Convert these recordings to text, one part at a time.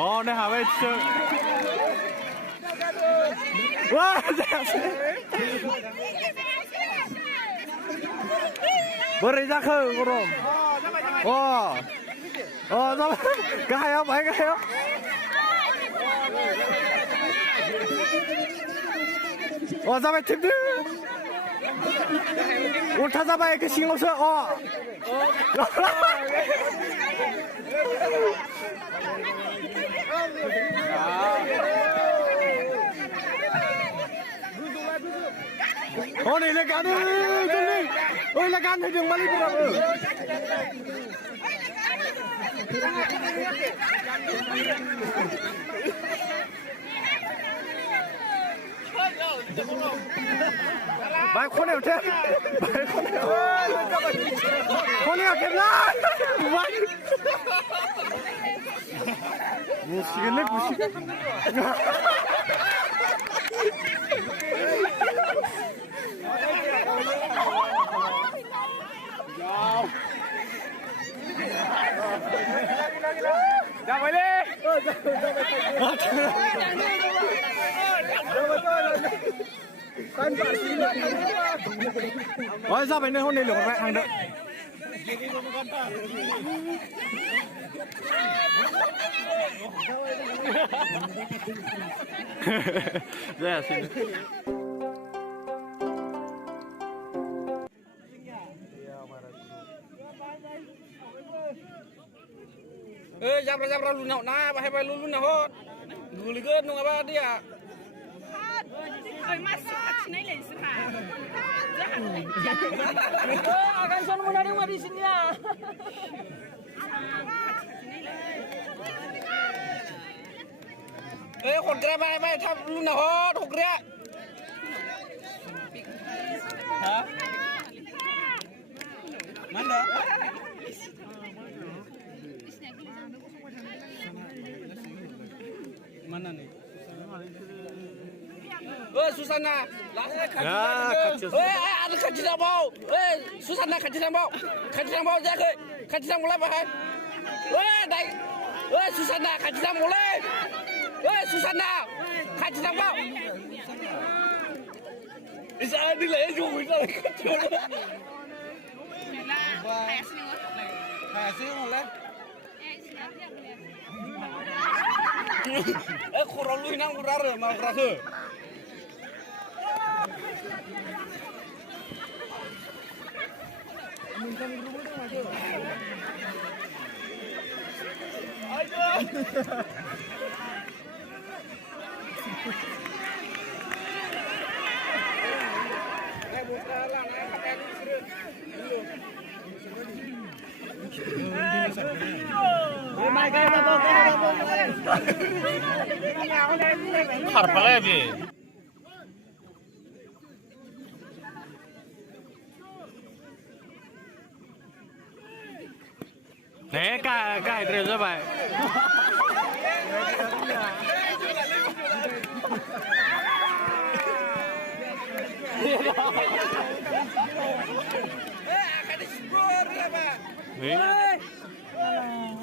哦，那还会吃。哇，这样子。Beri zakhe kurang. Wah. Oh, sama. Kaya apa kaya? Oh, sampai tipdi. Ulta sampai ke singlo se. Oh. Oh, ini lekan ni. Oh, lekan ni jeung Mali berapa? Baikคนเดียวเท่ไปคนเดียวเก็บล้าน무시겠네 무시겠 자 빨리 ôi sao phải nơi hôm nay lượt vẽ hàng đợi dạ xin Jabra lu nak na, bahaya bahaya lu nak hot. Guli ke nung apa dia? Masuk sini lagi sekarang. Akan sono menari di sini ya.คนกระบายไปทำlu nak hot, hok dia. Hah? Mana? Mana nih? Susana, ada kaji sambal. Susana kaji sambal je ke? Kaji sambal apa kan? Dai. Susana kaji sambal. Susana kaji sambal. Isa ni lah yang bisa kaji. Kayak sini lah. Kurang lu inang kurang mau kurang. Harpa lagi. Nè cái rồi đó vậy.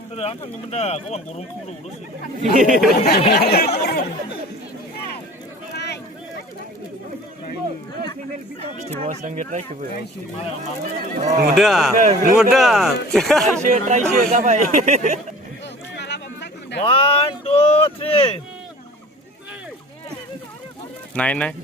Sudah kan benda kawan kurung dulu sih. Istimewa sedang dia try ke mudah. Try share sampai. 1, 2, 3. Nine.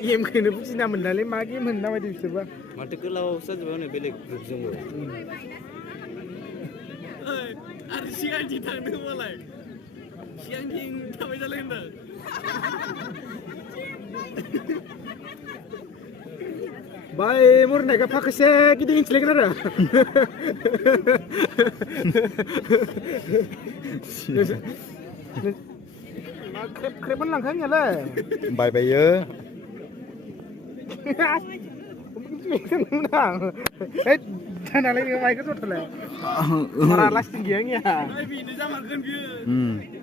Game kena pun sini mendali magi mendam ada sebab. Mata kalau saja mana belik berjumpa. Ada siang di tangga mulai. Siang di kami jalan dah. Baik, murni ke pakai saya kita ingin selek nara. Krep langkahnya lah. Bye ya. Menang. Jangan lagi main ke tuh lah. Marah lasting giangnya. Hmm.